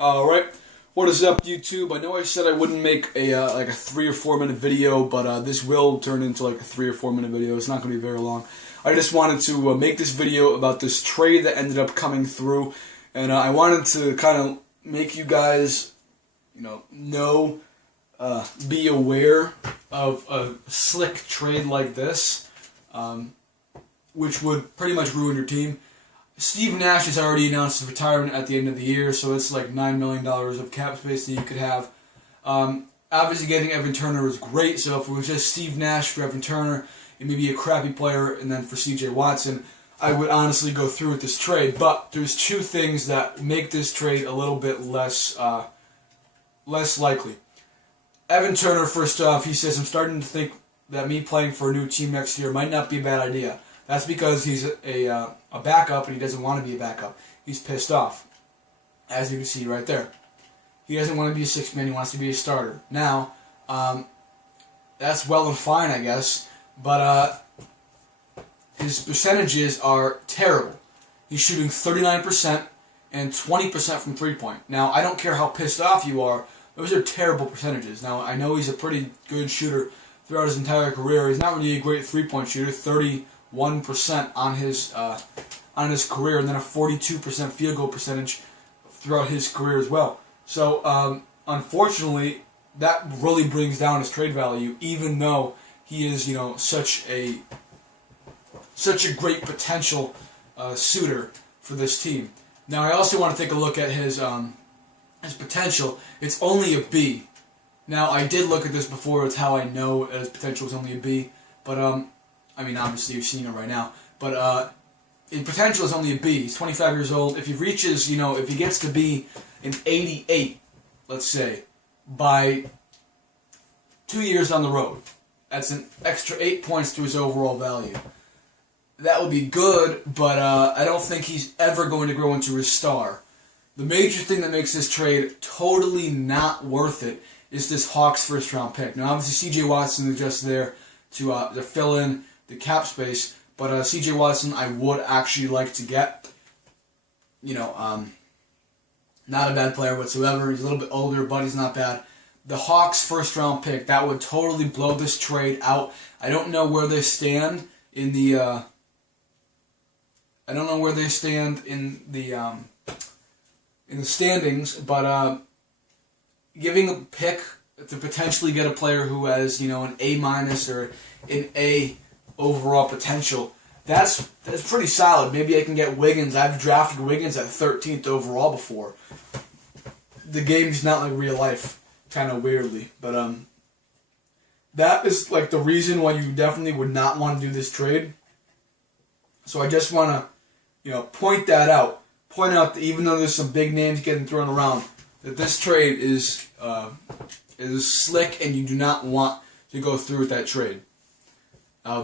Alright, what is up YouTube? I know I said I wouldn't make a like a 3 or 4 minute video, but this will turn into like a 3 or 4 minute video. It's not going to be very long. I just wanted to make this video about this trade that ended up coming through, and I wanted to kind of make you guys, be aware of a slick trade like this, which would pretty much ruin your team. Steve Nash has already announced his retirement at the end of the year, so it's like $9 million of cap space that you could have. Obviously, getting Evan Turner is great, so if it was just Steve Nash for Evan Turner, it may be a crappy player, and then for C.J. Watson, I would honestly go through with this trade. But there's two things that make this trade a little bit less likely. Evan Turner, first off, he says, I'm starting to think that me playing for a new team next year might not be a bad idea. That's because he's a backup and he doesn't want to be a backup. He's pissed off, as you can see right there. He doesn't want to be a sixth man, he wants to be a starter. Now, that's well and fine, I guess, but his percentages are terrible. He's shooting 39% and 20% from three-point. Now, I don't care how pissed off you are, those are terrible percentages. Now, I know he's a pretty good shooter throughout his entire career. He's not really a great three-point shooter, 31% on his career, and then a 42% field goal percentage throughout his career as well. So, unfortunately, that really brings down his trade value, even though he is, such a great potential suitor for this team. Now, I also want to take a look at his potential. It's only a B. Now, I did look at this before. It's how I know his potential is only a B. But, obviously you're seeing it right now. But, his potential is only a B. He's 25 years old. If he reaches, if he gets to be an 88, let's say, by 2 years down the road, that's an extra 8 points to his overall value. That would be good, but I don't think he's ever going to grow into a star. The major thing that makes this trade totally not worth it is this Hawks first-round pick. Now, obviously, C.J. Watson is just there to fill in the cap space, but C.J. Watson I would actually like to get. Not a bad player whatsoever. He's a little bit older, but he's not bad. The Hawks first-round pick, that would totally blow this trade out. I don't know where they stand in the standings, but giving a pick to potentially get a player who has, an A- or an A overall potential, that's pretty solid. Maybe I can get Wiggins. I've drafted Wiggins at 13th overall before. The game's not like real life, kind of weirdly, but that is like the reason why you definitely would not want to do this trade. So I just want to, point that out. Point out that even though there's some big names getting thrown around, that this trade is slick, and you do not want to go through with that trade.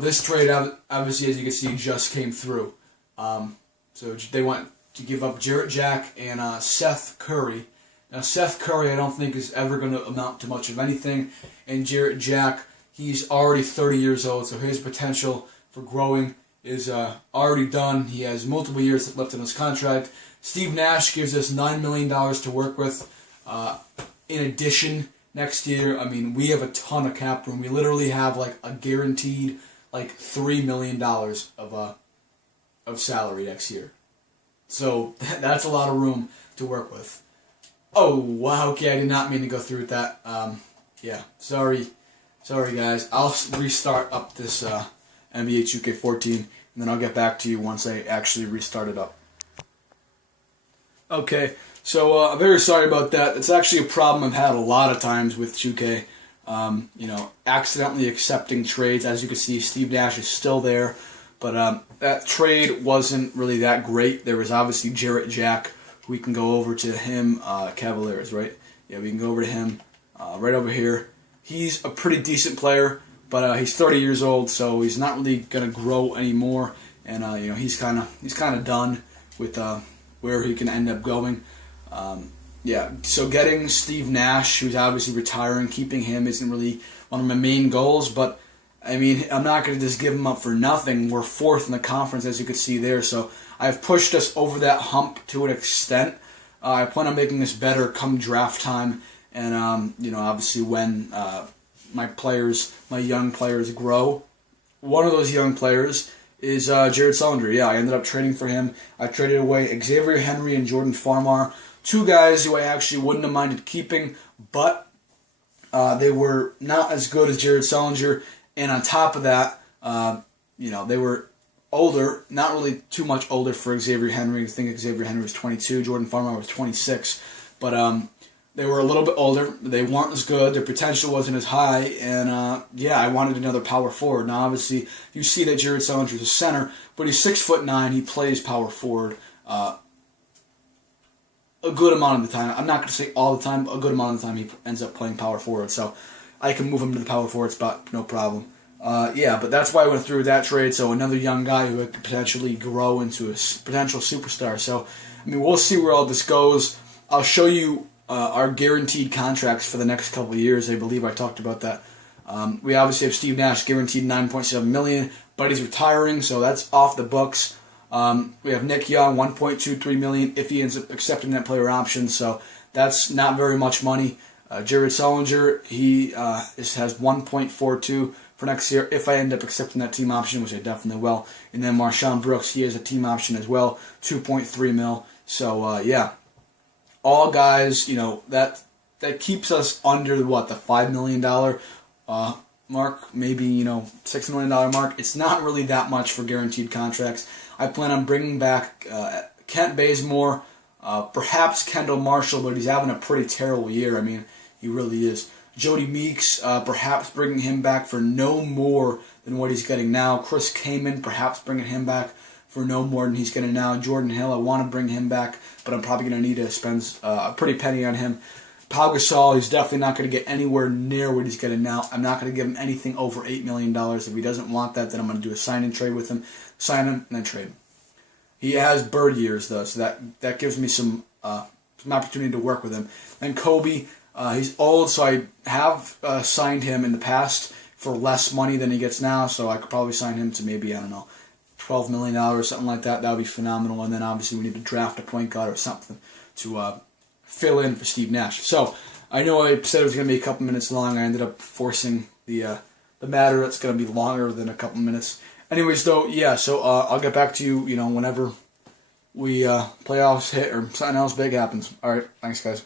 This trade, obviously, as you can see, just came through. So they want to give up Jarrett Jack and Seth Curry. Now, Seth Curry, I don't think is ever going to amount to much of anything, and Jarrett Jack, he's already 30 years old, so his potential for growing is already done. He has multiple years left in his contract. Steve Nash gives us $9 million to work with. In addition, next year, we have a ton of cap room. We literally have like a guaranteed $3 million of salary next year. So that's a lot of room to work with. Oh, wow, okay, I did not mean to go through with that. Yeah, sorry guys. I'll restart up this NBA 2K14, and then I'll get back to you once I actually restart it up. Okay, so I'm very sorry about that. It's actually a problem I've had a lot of times with 2K. Accidentally accepting trades. As you can see, Steve Nash is still there, but that trade wasn't really that great. There was obviously Jarrett Jack. We can go over to him, Cavaliers, right? Yeah, we can go over to him right over here. He's a pretty decent player, but he's 30 years old, so he's not really gonna grow anymore, and he's kind of done with where he can end up going. Yeah, so getting Steve Nash, who's obviously retiring, keeping him isn't really one of my main goals, but I'm not going to just give him up for nothing. We're fourth in the conference, as you can see there, so I've pushed us over that hump to an extent. I plan on making this better come draft time, and obviously when my young players grow. One of those young players is Jared Sullinger. Yeah, I ended up trading for him. I traded away Xavier Henry and Jordan Farmar, two guys who I actually wouldn't have minded keeping, but they were not as good as Jared Sullinger, and on top of that, they were older, not really too much older for Xavier Henry. I think Xavier Henry was 22, Jordan Farmar was 26, but they were a little bit older. They weren't as good. Their potential wasn't as high, and I wanted another power forward. Now, obviously, you see that Jared Sullinger is a center, but he's 6'9". He plays power forward a good amount of the time. I'm not going to say all the time, but a good amount of the time he ends up playing power forward. So I can move him to the power forward spot, no problem. But that's why I went through that trade. So another young guy who could potentially grow into a potential superstar. So, we'll see where all this goes. I'll show you our guaranteed contracts for the next couple of years. I believe I talked about that. We obviously have Steve Nash guaranteed $9.7 million, but he's retiring, so that's off the books. We have Nick Young, $1.23 million if he ends up accepting that player option, so that's not very much money. Jared Sullinger, he has $1.42 for next year if I end up accepting that team option, which I definitely will. And then Marshawn Brooks, he has a team option as well, $2.3 million. So all guys, that keeps us under the $5 million mark, maybe $6 million mark. It's not really that much for guaranteed contracts. I plan on bringing back Kent Bazemore, perhaps Kendall Marshall, but he's having a pretty terrible year. He really is. Jody Meeks, perhaps bringing him back for no more than what he's getting now. Chris Kaman, perhaps bringing him back for no more than he's getting now. Jordan Hill, I want to bring him back, but I'm probably going to need to spend a pretty penny on him. Pau Gasol, he's definitely not going to get anywhere near what he's getting now. I'm not going to give him anything over $8 million. If he doesn't want that, then I'm going to do a sign-and trade with him. Sign him, and then trade him. He has bird years, though, so that gives me some opportunity to work with him. And Kobe, he's old, so I have signed him in the past for less money than he gets now, so I could probably sign him to maybe, $12 million or something like that. That would be phenomenal. And then obviously we need to draft a point guard or something to fill in for Steve Nash. So I know I said it was going to be a couple minutes long. I ended up forcing the matter. It's going to be longer than a couple minutes. Anyways, though, so I'll get back to you, whenever we playoffs hit or something else big happens. All right, thanks, guys.